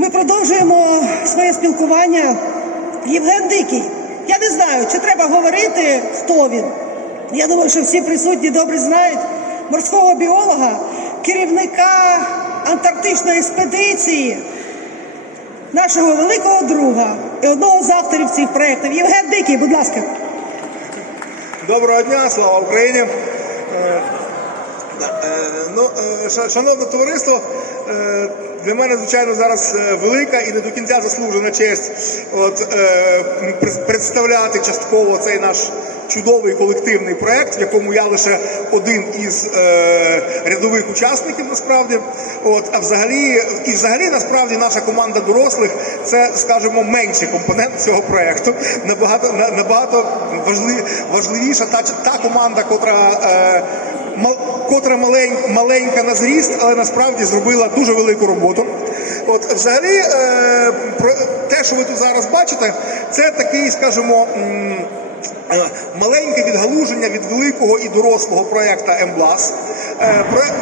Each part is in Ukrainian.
Ми продовжуємо своє спілкування. Євген Дикий. Я не знаю, чи треба говорити, хто він. Я думаю, що всі присутні добре знають морського біолога, керівника антарктичної експедиції, нашого великого друга і одного з авторів цих проєктів. Євген Дикий, будь ласка. Доброго дня, слава Україні. Е, е, Ну, е, шановне товариство, для мене, звичайно, зараз е, велика і не до кінця заслужена честь от, е, представляти частково цей наш чудовий колективний проект, в якому я лише один із е, рядових учасників насправді. От, а взагалі, і взагалі насправді наша команда дорослих це, скажімо, менший компонент цього проекту. Набагато на- набагато важлив, важливіша та, та команда, котра. Е, маленька на зріст, але насправді зробила дуже велику роботу. От взагалі, е, те, що ви тут зараз бачите, це такий, скажімо, е, маленьке відгалуження від великого і дорослого проєкту МБЛАС. Проєкт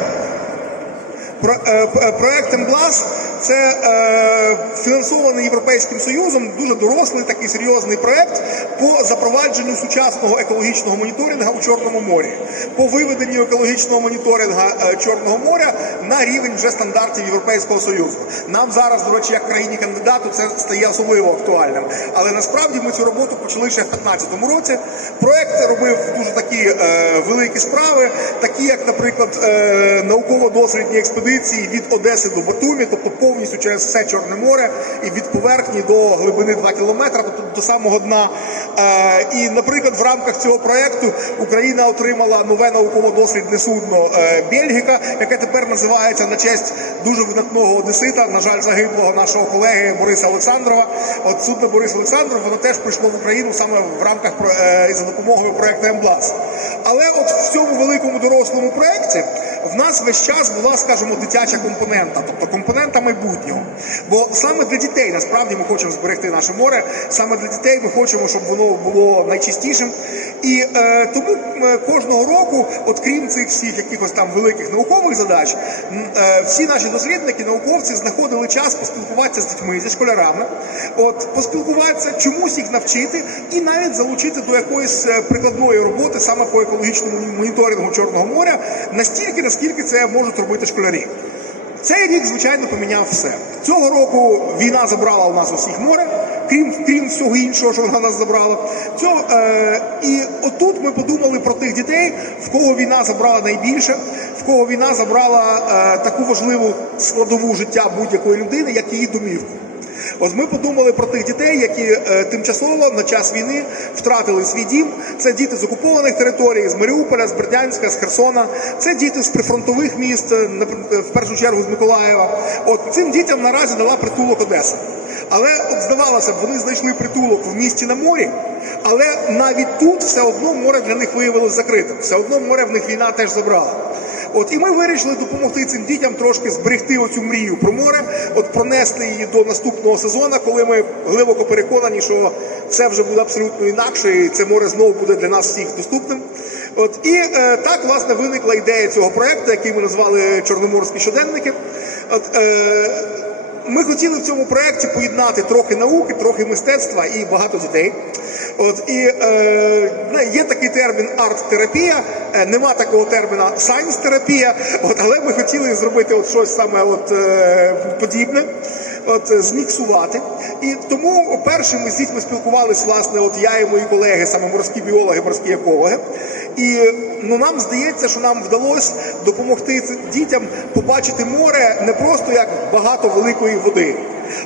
про- Про, е, п- проект МБЛАС це е, фінансований Європейським Союзом, дуже дорослий такий серйозний проект по запровадженню сучасного екологічного моніторингу у Чорному морі, по виведенню екологічного моніторингу е, Чорного моря на рівень вже стандартів Європейського Союзу. Нам зараз, до речі, як країні кандидату, це стає особливо актуальним. Але насправді ми цю роботу почали ще в 2015 році. Проект робив дуже такі е, великі справи, такі як, наприклад, е, науково-дослідні експедиції від Одеси до Батумі, тобто повністю через все Чорне море, і від поверхні до глибини 2 кілометри, тобто до самого дна. Е, і, наприклад, в рамках цього проекту Україна отримала нове науково-дослідне судно е, Бельгіка, яке тепер називається на честь дуже видатного одесита, на жаль, загиблого нашого колеги Бориса Олександрова. От судно Борис Олександров, воно теж прийшло в Україну саме в рамках е, за допомогою проекту МБЛАС. Але от в цьому великому дорослому проекті в нас весь час була, скажімо, дитяча компонента, тобто компонента майбутнього. Бо саме для дітей насправді ми хочемо зберегти наше море, саме для дітей ми хочемо, щоб воно було найчистішим. І е, тому е, кожного року, от крім цих всіх якихось там великих наукових задач, е, всі наші дослідники, науковці знаходили час поспілкуватися з дітьми, зі школярами, от поспілкуватися, чомусь їх навчити і навіть залучити до якоїсь е, прикладної роботи саме по екологічному моніторингу Чорного моря, настільки, наскільки це можуть робити школярі. Цей рік, звичайно, поміняв все. Цього року війна забрала у нас усіх море, крім, крім всього іншого, що вона нас забрала. Цього, е, і отут ми подумали про тих дітей, в кого війна забрала найбільше, в кого війна забрала е, таку важливу складову життя будь-якої людини, як її домівку. От ми подумали про тих дітей, які е, тимчасово на час війни втратили свій дім. Це діти з окупованих територій, з Маріуполя, з Бердянська, з Херсона. Це діти з прифронтових міст, е, е, в першу чергу з Миколаєва. От цим дітям наразі дала притулок Одеса. Але от здавалося б, вони знайшли притулок в місті на морі, але навіть тут все одно море для них виявилось закритим. Все одно море в них війна теж забрала. От і ми вирішили допомогти цим дітям трошки зберегти оцю мрію про море, от пронести її до наступного сезону, коли ми глибоко переконані, що все вже буде абсолютно інакше, і це море знову буде для нас всіх доступним. От і е, так власне виникла ідея цього проекту, який ми назвали Чорноморські щоденники. От е, ми хотіли в цьому проєкті поєднати трохи науки, трохи мистецтва і багато дітей. От і е, є такий термін арт-терапія, е, нема такого терміна сайнс-терапія. От, але ми хотіли зробити от щось саме от, е, подібне. От зміксувати. І тому першим ми з дітьми спілкувалися, власне, от я і мої колеги, саме морські біологи, морські екологи. І ну нам здається, що нам вдалося допомогти дітям побачити море не просто як багато великої води,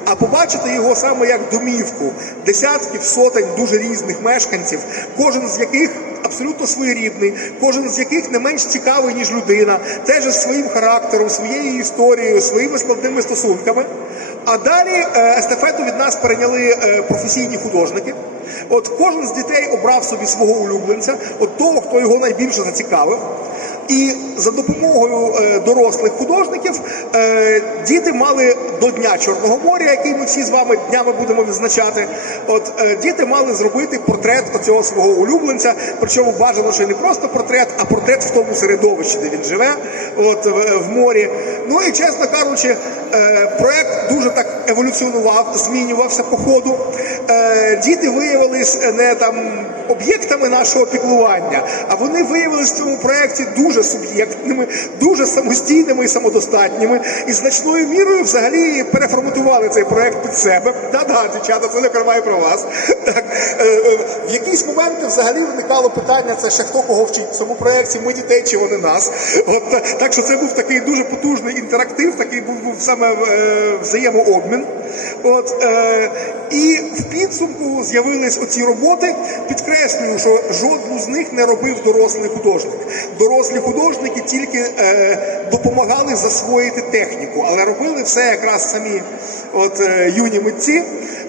а побачити його саме як домівку десятків, сотень дуже різних мешканців, кожен з яких абсолютно своєрідний, кожен з яких не менш цікавий, ніж людина, теж із своїм характером, своєю історією, своїми складними стосунками. А далі е, естафету від нас перейняли е, професійні художники. От кожен з дітей обрав собі свого улюбленця, от того, хто його найбільше зацікавив. І за допомогою е, дорослих художників е, діти мали до Дня Чорного моря, який ми всі з вами днями будемо відзначати. От е, діти мали зробити портрет оцього свого улюбленця. Причому бажано ще не просто портрет, а портрет в тому середовищі, де він живе, от в, морі. Ну і чесно кажучи, проект дуже так еволюціонував, змінювався по ходу. Е, діти виявились не там об'єктами нашого піклування, а вони виявилися в цьому проєкті дуже суб'єктними, дуже самостійними і самодостатніми, і значною мірою взагалі переформатували цей проєкт під себе. Да-да, дівчата, це не криває про вас. Так, е, е, в якісь моменти взагалі виникало питання: це ще хто кого вчить в цьому проєкті, ми дітей чи вони нас. От так що це був такий дуже потужний інтерактив, такий був, був саме е, взаємообмін. От, е, і в підсумку з'явились оці роботи. Підкреслюю, що жодну з них не робив дорослий художник. Дорослі художники тільки е, допомагали засвоїти техніку, але робили все якраз самі от, е, юні митці.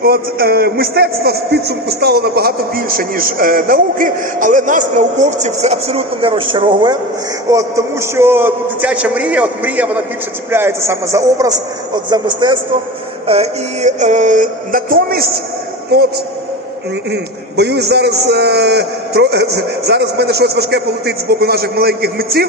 От е, мистецтво в підсумку стало набагато більше ніж е, науки, але нас, науковців, це абсолютно не розчаровує. От тому, що дитяча мрія, от мрія, вона більше ціпляється саме за образ, от за мистецтво. Е, і е, натомість, ну, от. Боюсь, зараз е, тро, е, зараз в мене щось важке полетить з боку наших маленьких митців.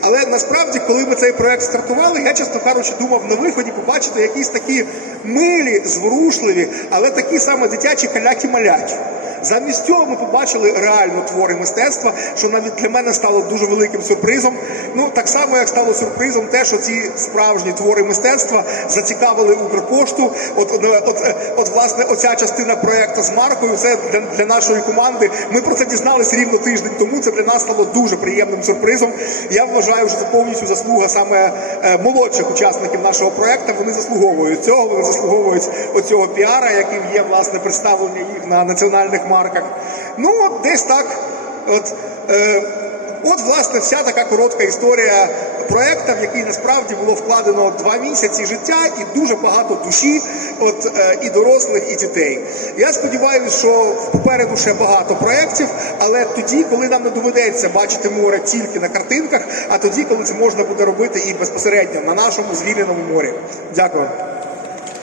Але насправді, коли ми цей проект стартували, я чесно кажучи, думав на виході побачити якісь такі милі, зворушливі, але такі саме дитячі каляки-маляки. Замість цього ми побачили реально твори мистецтва, що навіть для мене стало дуже великим сюрпризом. Ну так само, як стало сюрпризом, те, що ці справжні твори мистецтва зацікавили Укрпошту. От, от, от, от власне, оця частина проекту з маркою, це для, для нашої команди. Ми про це дізналися рівно тиждень тому. Це для нас стало дуже приємним сюрпризом. Я вважаю, що це повністю заслуга саме е, молодших учасників нашого проекту. Вони заслуговують цього, вони заслуговують оцього піара, яким є власне представлення їх на національних марках. Ну от десь так. От, е, от власне вся така коротка історія проекту, в який насправді було вкладено два місяці життя і дуже багато душі, от е, і дорослих, і дітей. Я сподіваюся, що попереду ще багато проєктів, але тоді, коли нам не доведеться бачити море тільки на картинках, а тоді, коли це можна буде робити і безпосередньо на нашому звільненому морі. Дякую.